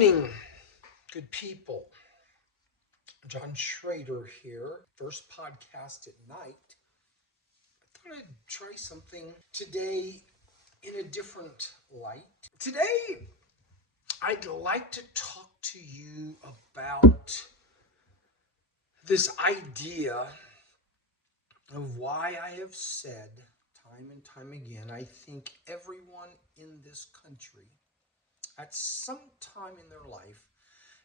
evening, good people. John Schrader here. First podcast at night. I thought I'd try something today in a different light. Today, I'd like to talk to you about this idea of why I have said time and time again, I think everyone in this country at some time in their life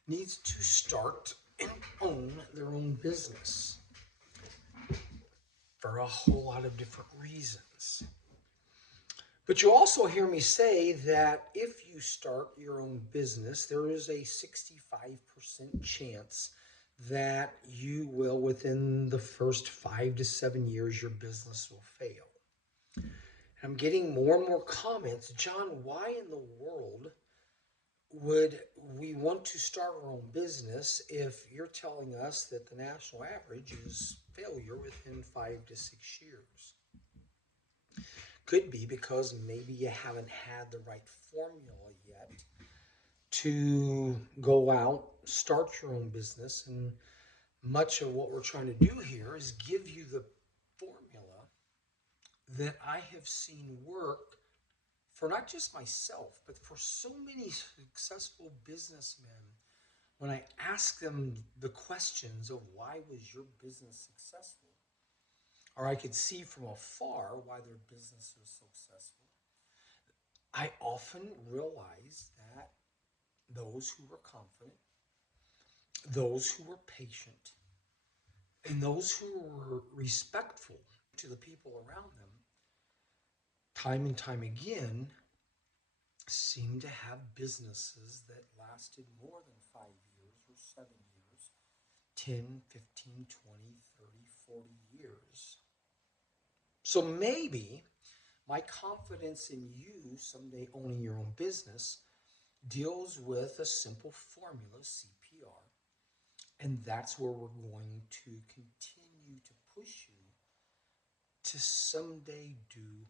needs to start and own their own business for a whole lot of different reasons. But you also hear me say that if you start your own business, there is a 65% chance that you will, within the first 5 to 7 years, your business will fail. And I'm getting more and more comments, John, why in the world would we want to start our own business if you're telling us that the national average is failure within 5 to 6 years? Could be because maybe you haven't had the right formula yet to go out, start your own business, and much of what we're trying to do here is give you the formula that I have seen work for not just myself, but for so many successful businessmen. When I ask them the questions of why was your business successful, or I could see from afar why their business was successful, I often realize that those who were confident, those who were patient, and those who were respectful to the people around them, time and time again, seem to have businesses that lasted more than 5 years or 7 years, 10, 15, 20, 30, 40 years. So maybe my confidence in you someday owning your own business deals with a simple formula, CPR. And that's where we're going to continue to push you to someday do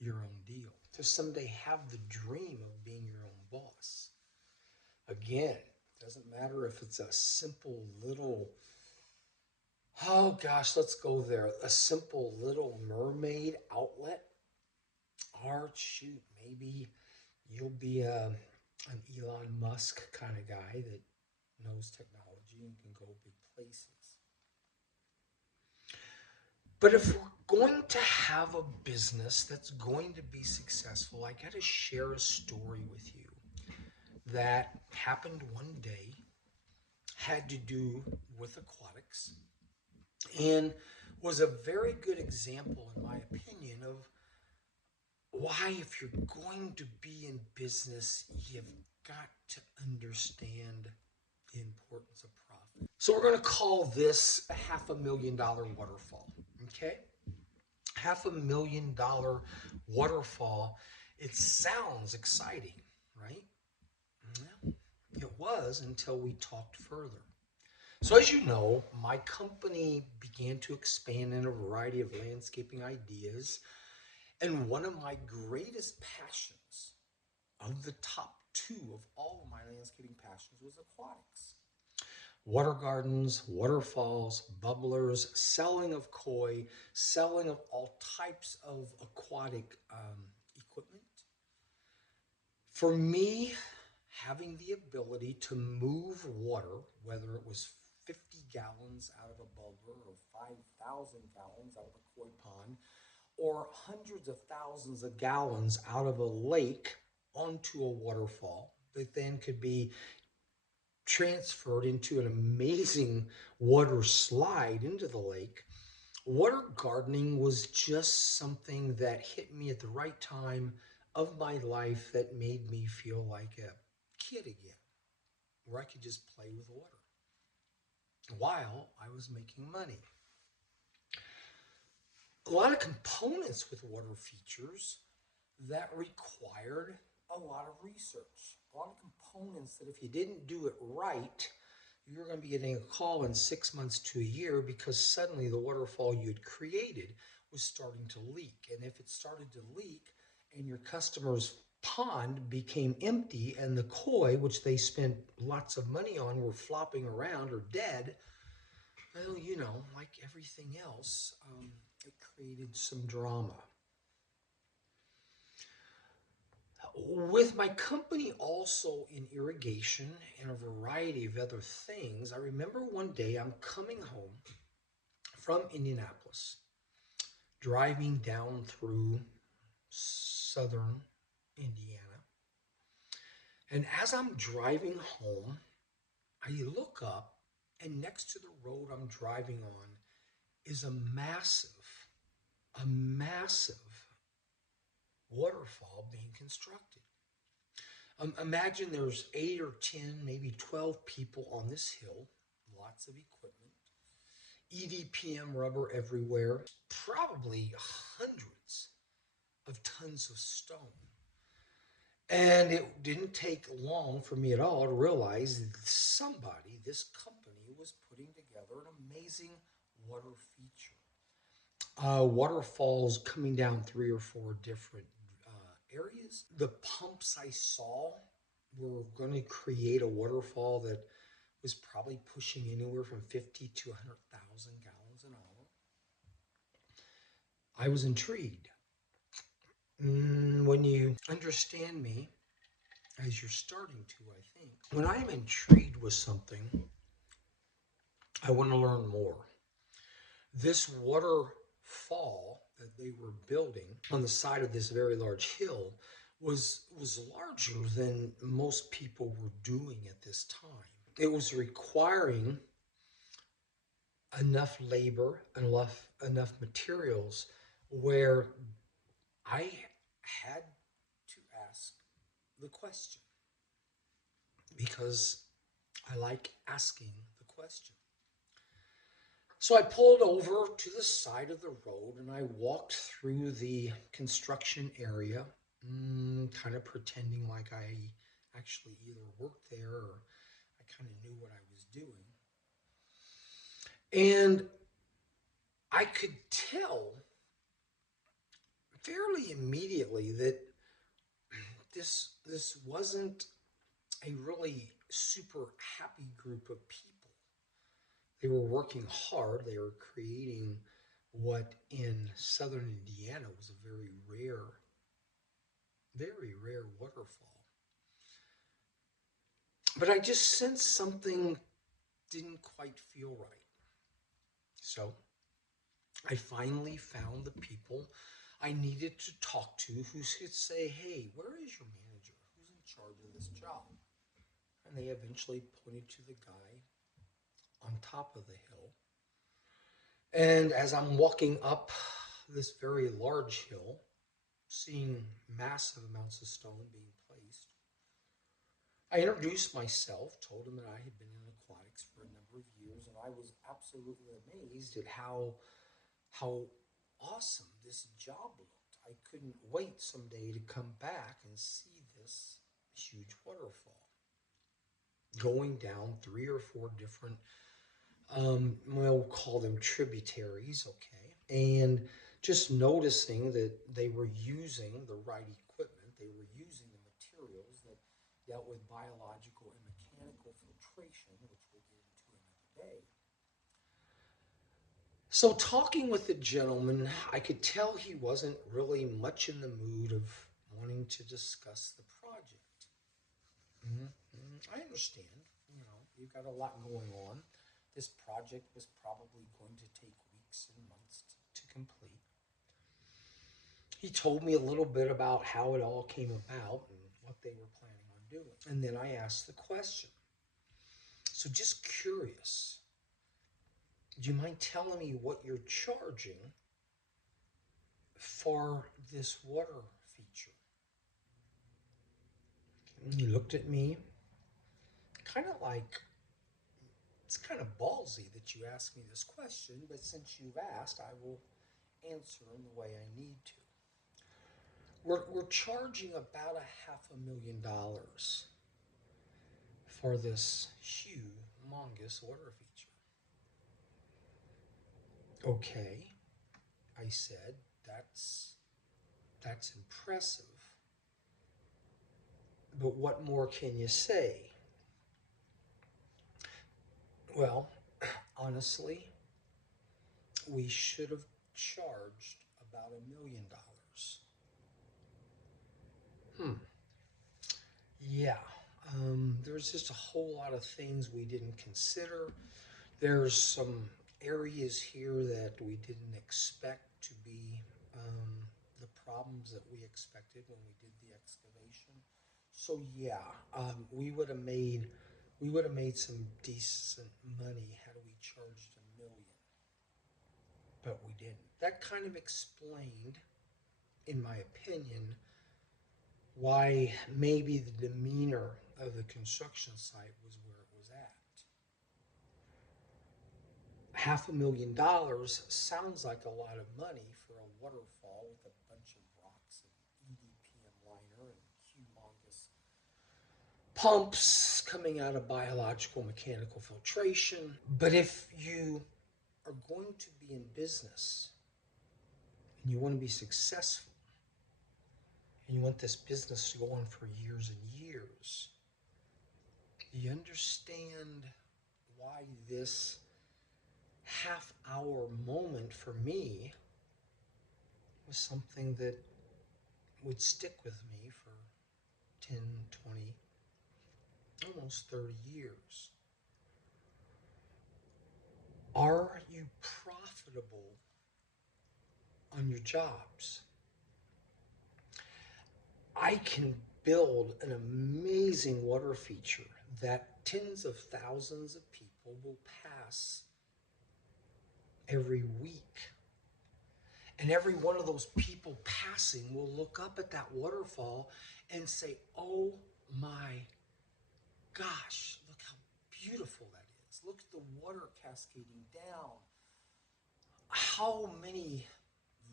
your own deal, to someday have the dream of being your own boss. Again, it doesn't matter if it's a simple little, oh gosh, let's go there, a simple little mermaid outlet, or shoot, maybe you'll be an Elon Musk kind of guy that knows technology and can go big places. But if we're going to have a business that's going to be successful, I got to share a story with you that happened one day, had to do with aquatics, and was a very good example, in my opinion, of why, if you're going to be in business, you've got to understand the importance of profit. So we're going to call this a $500,000 waterfall, okay? $500,000 waterfall. It sounds exciting, right? Well, it was until we talked further. So as you know, my company began to expand in a variety of landscaping ideas. And one of my greatest passions, of the top two of all of my landscaping passions, was aquatics. Water gardens, waterfalls, bubblers, selling of koi, selling of all types of aquatic equipment. For me, having the ability to move water, whether it was 50 gallons out of a bubbler or 5,000 gallons out of a koi pond, or hundreds of thousands of gallons out of a lake onto a waterfall that then could be transferred into an amazing water slide into the lake. Water gardening was just something that hit me at the right time of my life that made me feel like a kid again, where I could just play with water while I was making money. A lot of components with water features that required a lot of research. A lot of components that if you didn't do it right, you're going to be getting a call in 6 months to a year because suddenly the waterfall you had created was starting to leak. And if it started to leak and your customers pond became empty and the koi, which they spent lots of money on, were flopping around or dead, well, like everything else, it created some drama. With my company also in irrigation and a variety of other things, I remember one day I'm coming home from Indianapolis, driving down through southern Indiana. And as I'm driving home, I look up, and next to the road I'm driving on is a massive waterfall being constructed. Imagine there's 8 or 10, maybe 12 people on this hill, lots of equipment, EDPM rubber everywhere, probably hundreds of tons of stone. And it didn't take long for me at all to realize that somebody, this company, was putting together an amazing water feature. Waterfalls coming down 3 or 4 different areas. The pumps I saw were going to create a waterfall that was probably pushing anywhere from 50 to 100,000 gallons an hour. I was intrigued. When you understand me, as you're starting to, I think, when I'm intrigued with something, I want to learn more. This waterfall that they were building on the side of this very large hill was larger than most people were doing at this time. It was requiring enough labor and enough materials where I had to ask the question because I like asking the question. So I pulled over to the side of the road and I walked through the construction area, kind of pretending like I actually either worked there or I kind of knew what I was doing. And I could tell fairly immediately that this wasn't a really super happy group of people. They were working hard. They were creating what in southern Indiana was a very rare waterfall. But I just sensed something didn't quite feel right. So I finally found the people I needed to talk to who could say, hey, where is your manager? Who's in charge of this job? And they eventually pointed to the guy on top of the hill. And as I'm walking up this very large hill, seeing massive amounts of stone being placed, I introduced myself, told him that I had been in aquatics for a number of years, and I was absolutely amazed at how awesome this job looked. I couldn't wait someday to come back and see this huge waterfall going down 3 or 4 different, we'll call them tributaries, okay? And just noticing that they were using the right equipment, they were using the materials that dealt with biological and mechanical filtration, which we'll get into another day. So talking with the gentleman, I could tell he wasn't really much in the mood of wanting to discuss the project. I understand, you've got a lot going on. This project was probably going to take weeks and months to complete. He told me a little bit about how it all came about and what they were planning on doing. And then I asked the question. So just curious, do you mind telling me what you're charging for this water feature? And he looked at me kind of like, it's kind of ballsy that you asked me this question, but since you've asked, I will answer in the way I need to. We're charging about $500,000 for this humongous water feature. Okay, I said, that's impressive. But what more can you say? Well, honestly, we should have charged about $1 million. Hmm. Yeah. There's just a whole lot of things we didn't consider. There's some areas here that we didn't expect to be the problems that we expected when we did the excavation. So yeah, we would have made some decent money had we charged $1 million, but we didn't. That kind of explained, in my opinion, why maybe the demeanor of the construction site was where it was at. $500,000 sounds like a lot of money for a waterfall with a bunch of rocks and EDPM liner and humongous pumps coming out of biological mechanical filtration. But if you are going to be in business and you want to be successful and you want this business to go on for years and years, you understand why this half-hour moment for me was something that would stick with me for 10, 20, almost 30 years. Are you profitable on your jobs? I can build an amazing water feature that tens of thousands of people will pass every week. And every one of those people passing will look up at that waterfall and say, oh my gosh, look how beautiful that is. Look at the water cascading down. How many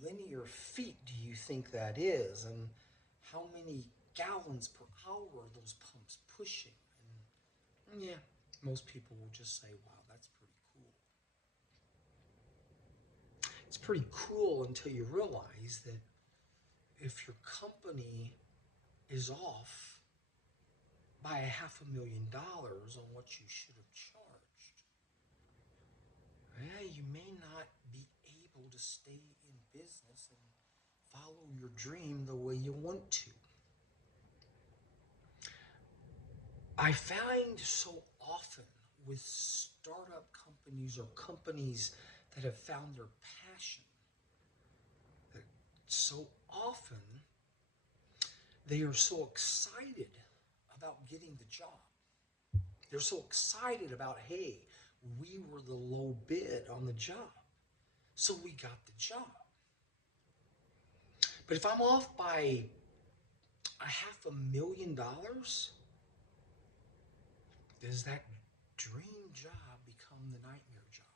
linear feet do you think that is? And how many gallons per hour are those pumps pushing? And yeah, most people will just say, wow, that's pretty cool. It's pretty cool until you realize that if your company is off by $500,000 on what you should have charged, yeah, you may not be able to stay in business and follow your dream the way you want to. I find so often with startup companies or companies that have found their passion that so often they are so excited about getting the job. They're so excited about, hey, we were the low bid on the job, so we got the job. But if I'm off by $500,000, does that dream job become the nightmare job?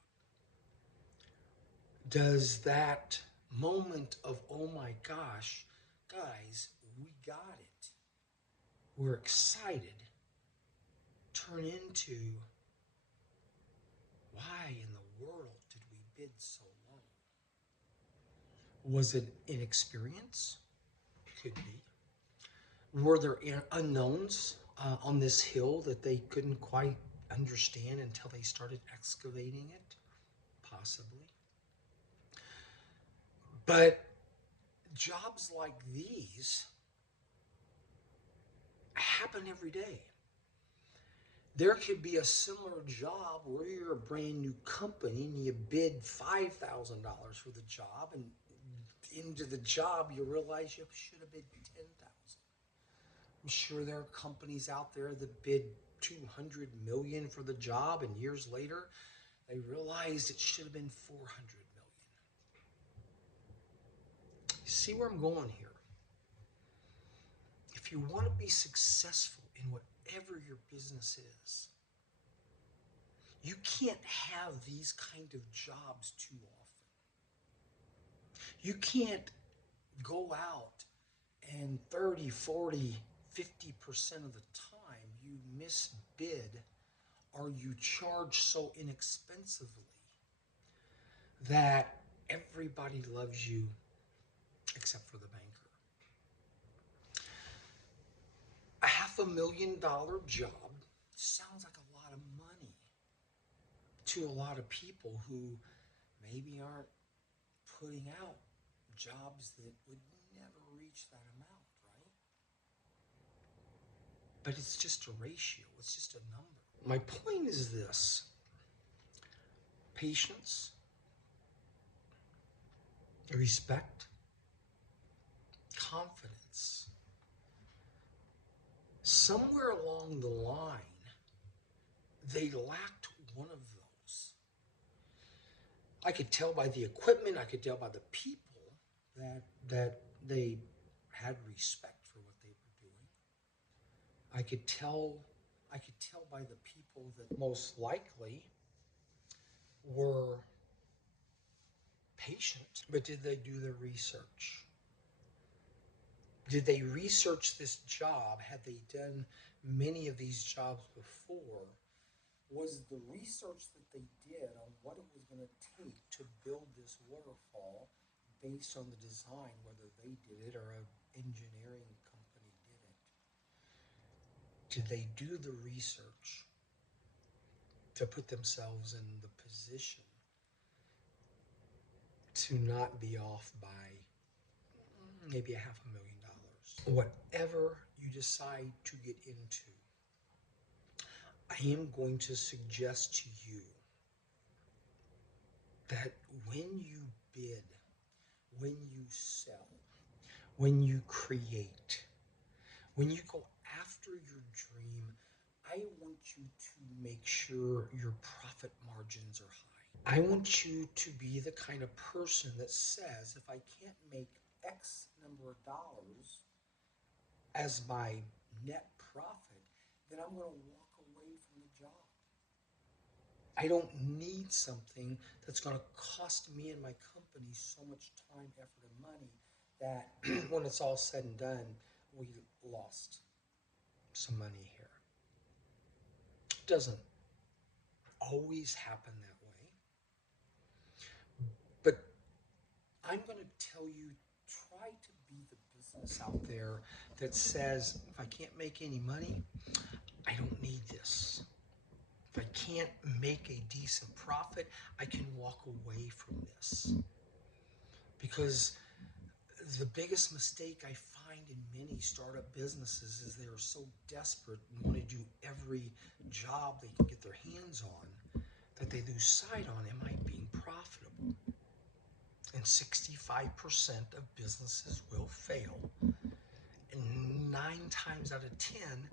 Does that moment of, oh my gosh, guys, we got it, we're excited, turn into, why in the world did we bid so low? Was it inexperience? Could be. Were there unknowns on this hill that they couldn't quite understand until they started excavating it? Possibly. But jobs like these happen every day. There could be a similar job where you're a brand new company and you bid $5,000 for the job, and into the job you realize you should have bid $10,000. I'm sure there are companies out there that bid $200 million for the job, and years later they realized it should have been $400 million. You see where I'm going here? If you want to be successful in whatever your business is, you can't have these kind of jobs too often. You can't go out and 30, 40, 50% of the time you misbid or you charge so inexpensively that everybody loves you except for the banker. $500,000 job sounds like a lot of money to a lot of people who maybe aren't putting out jobs that would never reach that amount, right? But it's just a ratio, it's just a number. My point is this: patience, respect, confidence. Somewhere along the line, they lacked one of those. I could tell by the equipment, I could tell by the people that they had respect for what they were doing. I could tell by the people that most likely were patient. But did they do the research? Did they research this job? Had they done many of these jobs before? Was the research that they did on what it was going to take to build this waterfall based on the design, whether they did it or an engineering company did it? Did they do the research to put themselves in the position to not be off by maybe $500,000? Whatever you decide to get into, I am going to suggest to you that when you bid, when you sell, when you create, when you go after your dream, I want you to make sure your profit margins are high. I want you to be the kind of person that says, if I can't make X number of dollars as my net profit, then I'm going to walk away from the job. I don't need something that's going to cost me and my company so much time, effort, and money that when it's all said and done, we lost some money here. It doesn't always happen that way. But I'm going to tell you, try to be the business out there that says, if I can't make any money, I don't need this. If I can't make a decent profit, I can walk away from this. Because the biggest mistake I find in many startup businesses is they are so desperate and want to do every job they can get their hands on that they lose sight on, am I being profitable? And 65% of businesses will fail. And 9 times out of 10,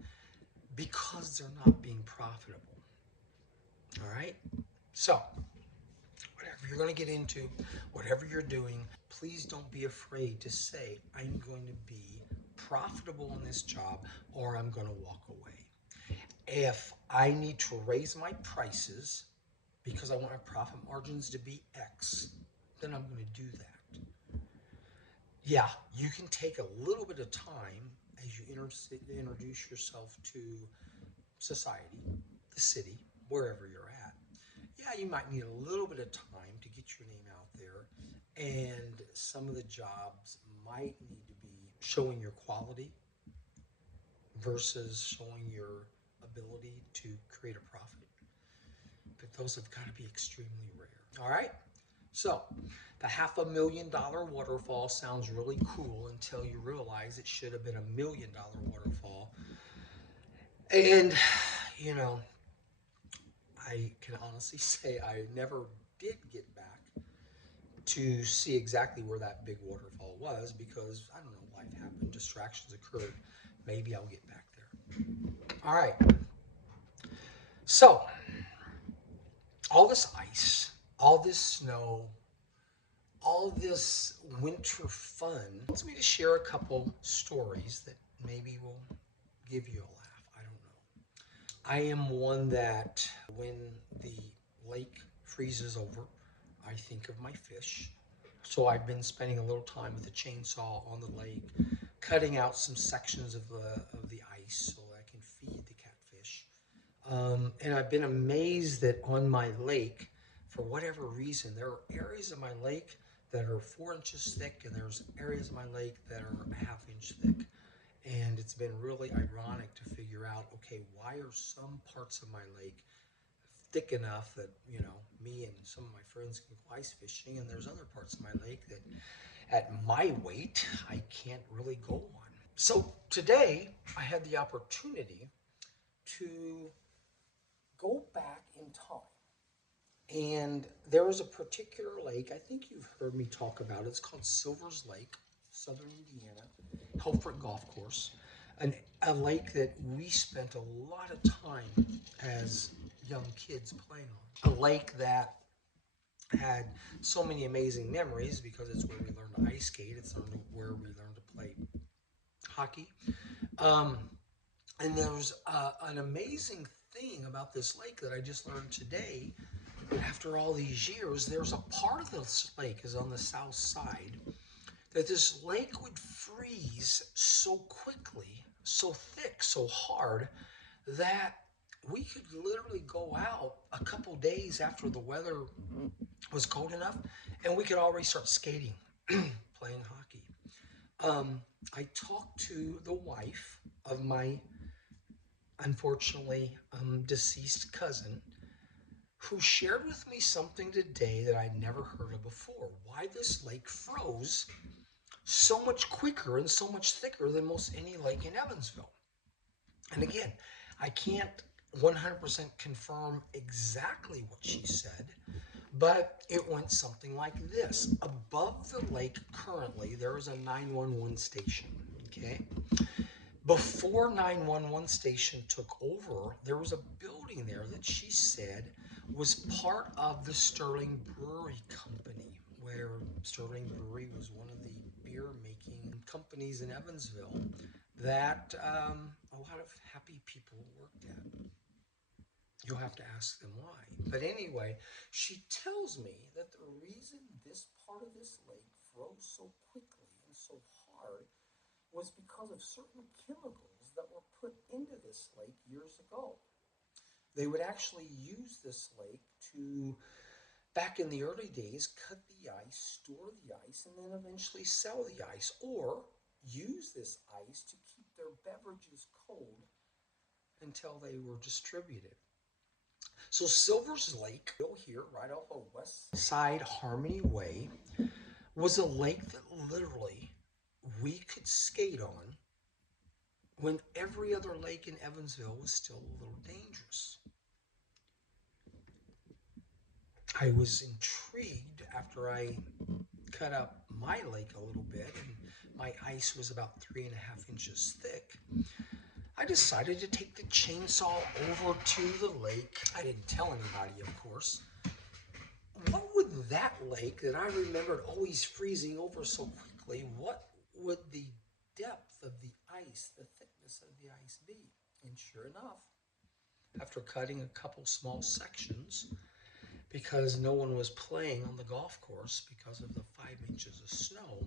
because they're not being profitable. All right? So, whatever you're going to get into, whatever you're doing, please don't be afraid to say, I'm going to be profitable in this job or I'm going to walk away. If I need to raise my prices because I want my profit margins to be X, then I'm going to do that. Yeah, you can take a little bit of time as you introduce yourself to society, the city, wherever you're at. Yeah, you might need a little bit of time to get your name out there, and some of the jobs might need to be showing your quality versus showing your ability to create a profit. But those have got to be extremely rare. All right? So, the $500,000 waterfall sounds really cool until you realize it should have been $1 million waterfall. And, you know, I can honestly say I never did get back to see exactly where that big waterfall was because, I don't know, life happened, distractions occurred. Maybe I'll get back there. All right. So, all this ice, all this snow, all this winter fun wants me to share a couple stories that maybe will give you a laugh. I don't know. I am one that when the lake freezes over, I think of my fish. So I've been spending a little time with a chainsaw on the lake, cutting out some sections of the ice so I can feed the catfish. And I've been amazed that on my lake, for whatever reason, there are areas of my lake that are 4 inches thick, and there's areas of my lake that are a ½ inch thick. And it's been really ironic to figure out, okay, why are some parts of my lake thick enough that, me and some of my friends can go ice fishing, and there's other parts of my lake that at my weight I can't really go on. So today I had the opportunity to go back in time. And there is a particular lake, I think you've heard me talk about it. It's called Silver's Lake, southern Indiana, Helfrich Golf Course. A lake that we spent a lot of time as young kids playing on. A lake that had so many amazing memories because it's where we learned to ice skate. It's where we learned to play hockey. Um, and there's an amazing thing about this lake that I just learned today. After all these years, there's a part of this lake is on the south side that this lake would freeze so quickly, so thick, so hard that we could literally go out a couple days after the weather was cold enough and we could already start skating, playing hockey. I talked to the wife of my unfortunately deceased cousin who shared with me something today that I'd never heard of before. Why this lake froze so much quicker and so much thicker than most any lake in Evansville. And again, I can't 100% confirm exactly what she said, but it went something like this. Above the lake currently, there is a 911 station, okay? Before 911 station took over, there was a building there that she said was part of the Sterling Brewery Company, where Sterling Brewery was one of the beer making companies in Evansville that a lot of happy people worked at. You'll have to ask them why. But anyway, she tells me that the reason this part of this lake froze so quickly and so hard was because of certain chemicals that were put into this lake years ago. They would actually use this lake to, back in the early days, cut the ice, store the ice, and then eventually sell the ice, or use this ice to keep their beverages cold until they were distributed. So Silver's Lake, here, right off of West Side Harmony Way, was a lake that literally we could skate on when every other lake in Evansville was still a little dangerous. I was intrigued after I cut up my lake a little bit and my ice was about 3.5 inches thick. I decided to take the chainsaw over to the lake. I didn't tell anybody, of course. What would that lake that I remembered always freezing over so quickly, what would the depth of the ice, the thickness of the ice be? And sure enough, after cutting a couple small sections, because no one was playing on the golf course because of the 5 inches of snow,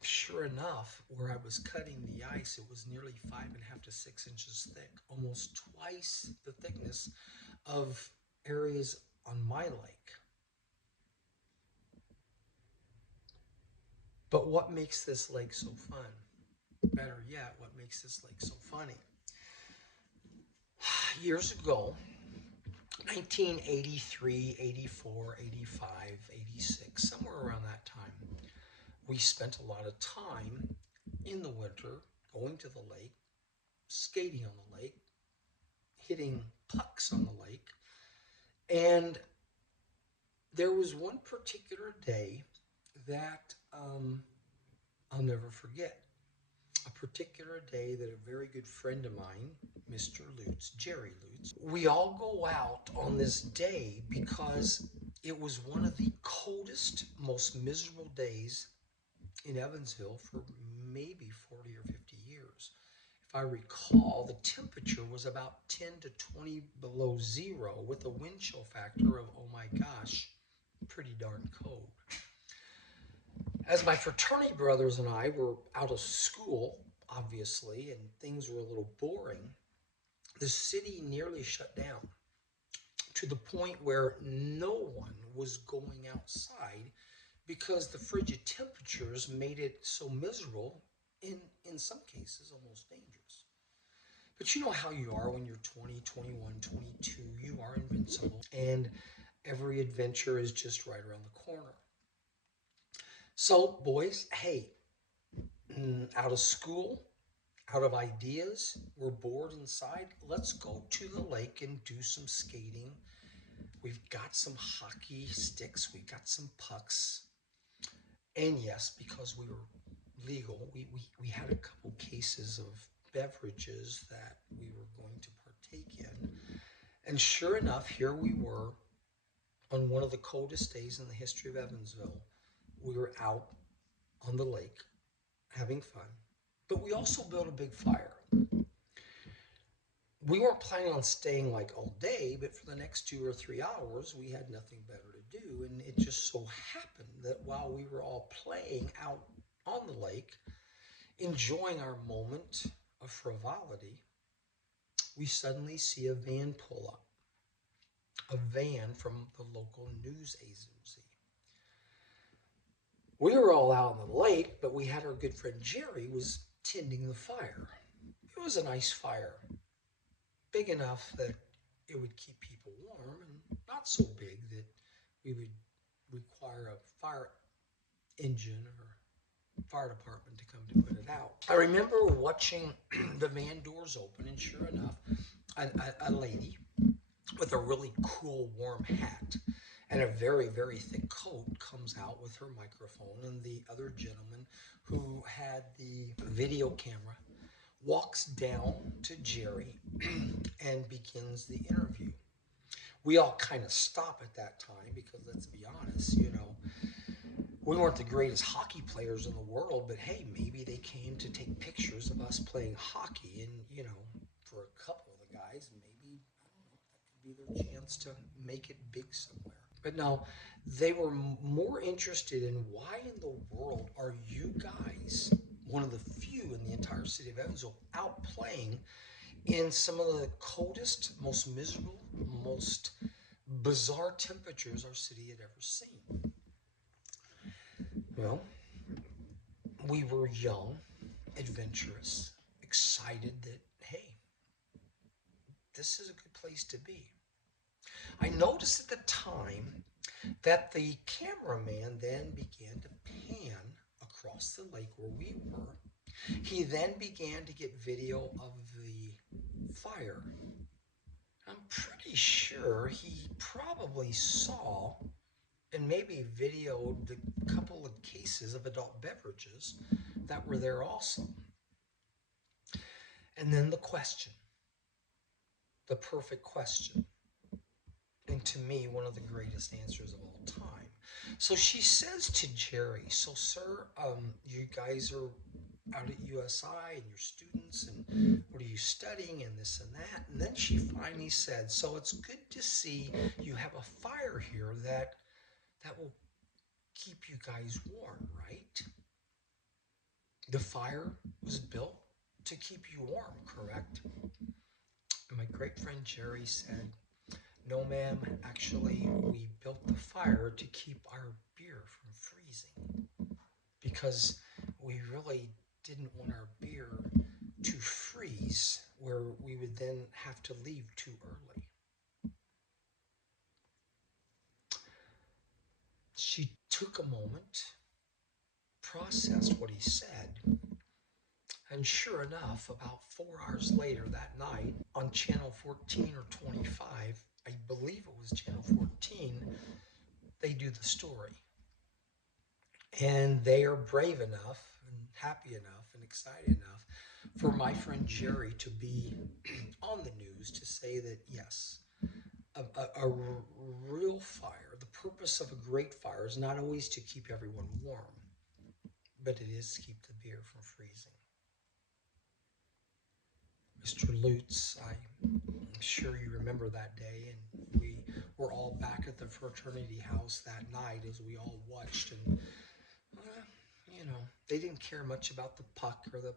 sure enough, where I was cutting the ice, it was nearly 5.5 to 6 inches thick, almost twice the thickness of areas on my lake. But what makes this lake so fun? Better yet, what makes this lake so funny? Years ago, 1983, 84, 85, 86, somewhere around that time, we spent a lot of time in the winter going to the lake, skating on the lake, hitting pucks on the lake. And there was one particular day that I'll never forget. A particular day that a very good friend of mine, Mr. Lutz, Jerry Lutz, we all go out on this day because it was one of the coldest, most miserable days in Evansville for maybe 40 or 50 years. If I recall, the temperature was about 10 to 20 below zero with a wind chill factor of, oh my gosh, pretty darn cold. As my fraternity brothers and I were out of school, obviously, and things were a little boring, the city nearly shut down to the point where no one was going outside because the frigid temperatures made it so miserable in some cases almost dangerous. But you know how you are when you're 20, 21, 22. You are invincible, and every adventure is just right around the corner. So, boys, hey, out of school, out of ideas, we're bored inside. Let's go to the lake and do some skating. We've got some hockey sticks, we've got some pucks. And yes, because we were legal, we had a couple cases of beverages that we were going to partake in. And sure enough, here we were on one of the coldest days in the history of Evansville. We were out on the lake having fun, but we also built a big fire. We weren't planning on staying like all day, but for the next 2 or 3 hours, we had nothing better to do. And it just so happened that while we were all playing out on the lake, enjoying our moment of frivolity, we suddenly see a van pull up, a van from the local news agency. We were all out on the lake, but we had our good friend Jerry was tending the fire. It was a nice fire, big enough that it would keep people warm, and not so big that we would require a fire engine or fire department to come to put it out. I remember watching the van doors open, and sure enough, a lady with a really cool warm hat and a very, very thick coat comes out with her microphone, and the other gentleman who had the video camera walks down to Jerry and begins the interview. We all kind of stop at that time because, let's be honest, we weren't the greatest hockey players in the world, but hey, maybe they came to take pictures of us playing hockey, and for a couple of the guys, maybe, I don't know, that could be their chance to make it big somewhere. But no, they were more interested in why in the world are you guys, one of the few in the entire city of Evansville, out playing in some of the coldest, most miserable, most bizarre temperatures our city had ever seen. Well, we were young, adventurous, excited that, hey, this is a good place to be. I noticed at the time that the cameraman then began to pan across the lake where we were. He then began to get video of the fire. I'm pretty sure he probably saw and maybe videoed the couple of cases of adult beverages that were there also. And then the question, the perfect question, and to me, one of the greatest answers of all time. So she says to Jerry, so sir, you guys are out at USI and you're students, and what are you studying and this and that? And then she finally said, so it's good to see you have a fire here that will keep you guys warm, right? The fire was built to keep you warm, correct? And my great friend Jerry said, no, ma'am, actually, we built the fire to keep our beer from freezing because we really didn't want our beer to freeze where we would then have to leave too early. She took a moment, processed what he said, and sure enough, about 4 hours later that night on channel 14 or 25, I believe it was channel 14, they do the story. And they are brave enough and happy enough and excited enough for my friend Jerry to be on the news to say that, yes, a real fire, the purpose of a great fire is not always to keep everyone warm, but it is to keep the beer from freezing. Mr. Lutz, I'm sure you remember that day, and we were all back at the fraternity house that night as we all watched, and they didn't care much about the puck or the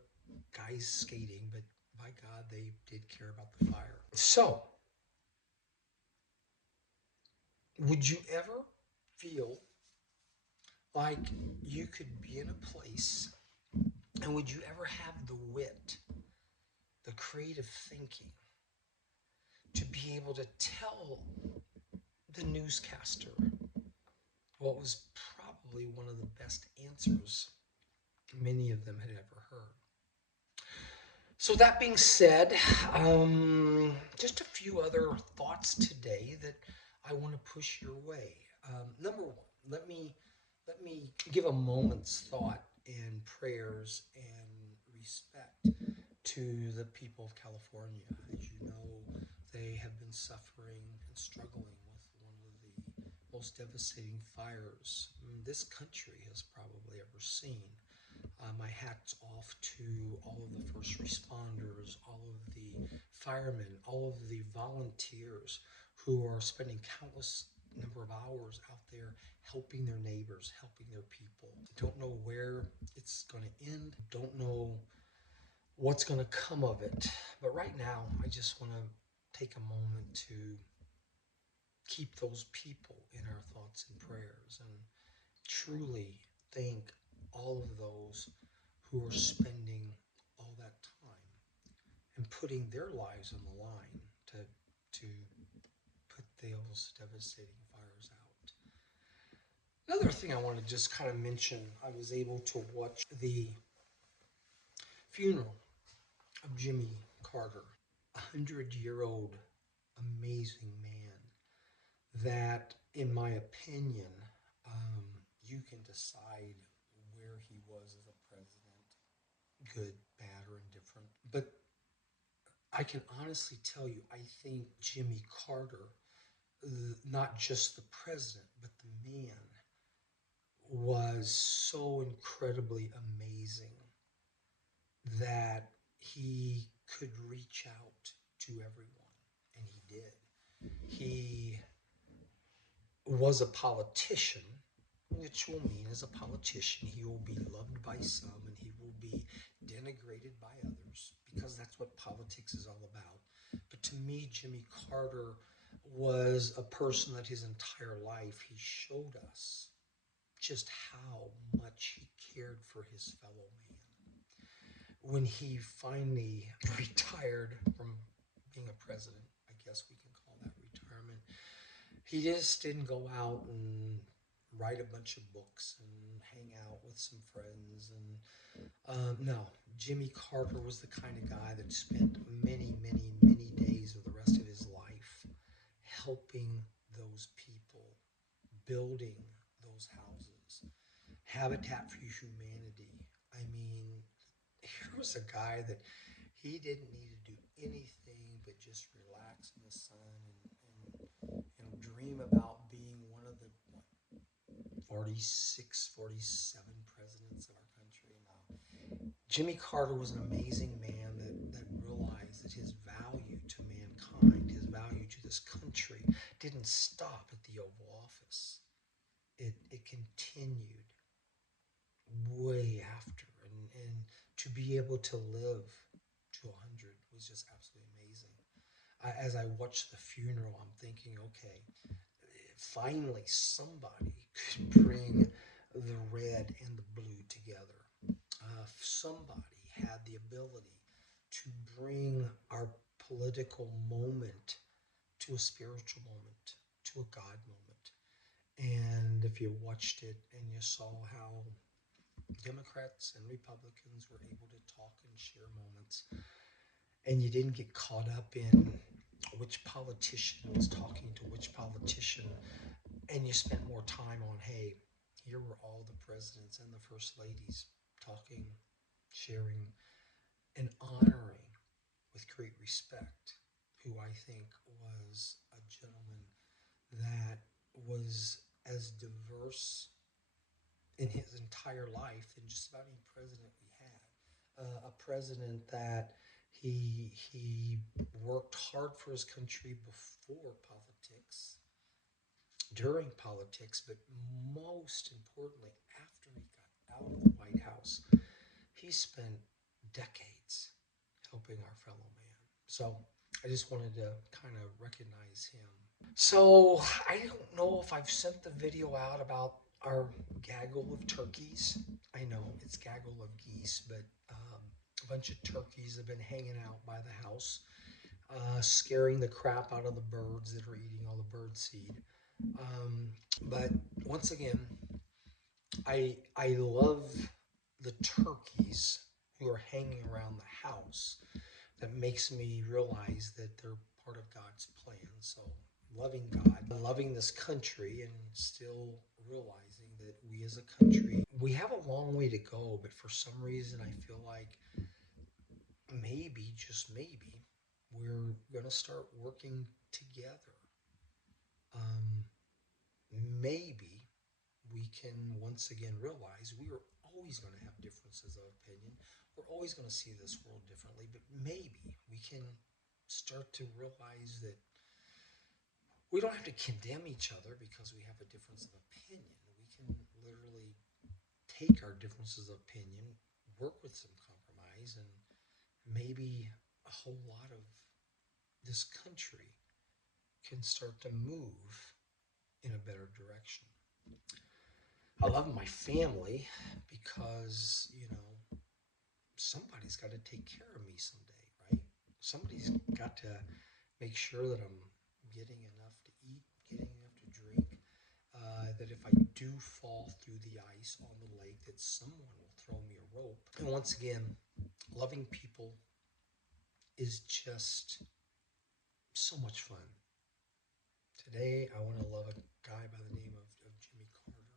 guys skating, but by God, they did care about the fire. So, would you ever feel like you could be in a place And would you ever have the wit, the creative thinking, to be able to tell the newscaster what was probably one of the best answers many of them had ever heard? So, that being said, just a few other thoughts today that I want to push your way. Number one, let me give a moment's thought and prayers and respect to the people of California. As you know, they have been suffering and struggling with one of the most devastating fires this country has probably ever seen. My hat's off to all of the first responders, all of the firemen, all of the volunteers who are spending countless number of hours out there helping their neighbors, helping their people. Don't know where it's going to end. Don't know what's going to come of it. But right now, I just want to take a moment to keep those people in our thoughts and prayers and truly thank all of those who are spending all that time and putting their lives on the line to put those devastating fires out. Another thing I want to just kind of mention, I was able to watch the funeral of Jimmy Carter, 100-year-old amazing man that, in my opinion, you can decide where he was as a president, good, bad, or indifferent. But I can honestly tell you, I think Jimmy Carter, not just the president, but the man, was so incredibly amazing that he could reach out to everyone, and he did. He was a politician, which will mean as a politician, he will be loved by some and he will be denigrated by others because that's what politics is all about. But to me, Jimmy Carter was a person that his entire life he showed us just how much he cared for his fellow man. When he finally retired from being a president, I guess we can call that retirement, he just didn't go out and write a bunch of books and hang out with some friends. And no, Jimmy Carter was the kind of guy that spent many, many, many days of the rest of his life helping those people, building those houses, Habitat for Humanity. I mean, here was a guy that he didn't need to do anything but just relax in the sun and dream about being one of the 46, 47 presidents of our country now. Jimmy Carter was an amazing man that realized that his value to mankind, his value to this country, didn't stop at the Oval Office. It continued way after. And to be able to live to 100 was just absolutely amazing. As I watched the funeral, I'm thinking, okay, finally somebody could bring the red and the blue together. Somebody had the ability to bring our political moment to a spiritual moment, to a God moment. And if you watched it and you saw how Democrats and Republicans were able to talk and share moments, and you didn't get caught up in which politician was talking to which politician, and you spent more time on, hey, here were all the presidents and the first ladies talking, sharing, and honoring with great respect who I think was a gentleman that was as diverse in his entire life than just about any president we had. A president that he worked hard for his country before politics, during politics, but most importantly, after he got out of the White House, he spent decades helping our fellow man. So I just wanted to kind of recognize him. So I don't know if I've sent the video out about our gaggle of turkeys. I know it's gaggle of geese, but a bunch of turkeys have been hanging out by the house, scaring the crap out of the birds that are eating all the bird seed. But once again, I love the turkeys who are hanging around the house. That makes me realize that they're part of God's plan. So loving God, loving this country, and still realizing that we as a country, we have a long way to go, but for some reason I feel like maybe, just maybe, we're going to start working together. Um, Maybe we can once again realize we are always going to have differences of opinion. We're always going to see this world differently, but maybe we can start to realize that we don't have to condemn each other because we have a difference of opinion. We can literally take our differences of opinion, work with some compromise, and maybe a whole lot of this country can start to move in a better direction. I love my family because, somebody's got to take care of me someday, right? Somebody's got to make sure that I'm getting enough to eat, getting enough to drink, that if I do fall through the ice on the lake, that someone will throw me a rope. And once again, loving people is just so much fun. Today, I want to love a guy by the name of Jimmy Carter,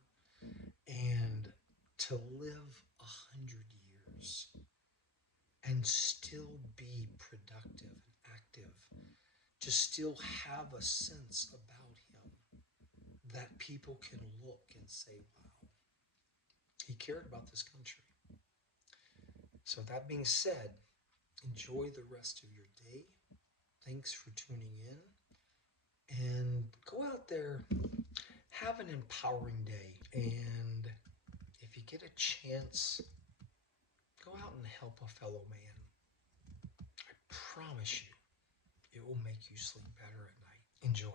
and to live 100 years and still be productive and active, to still have a sense about him that people can look and say, wow, he cared about this country. So, that being said, enjoy the rest of your day. Thanks for tuning in. And go out there, have an empowering day. And if you get a chance, go out and help a fellow man. I promise you, it will make you sleep better at night. Enjoy.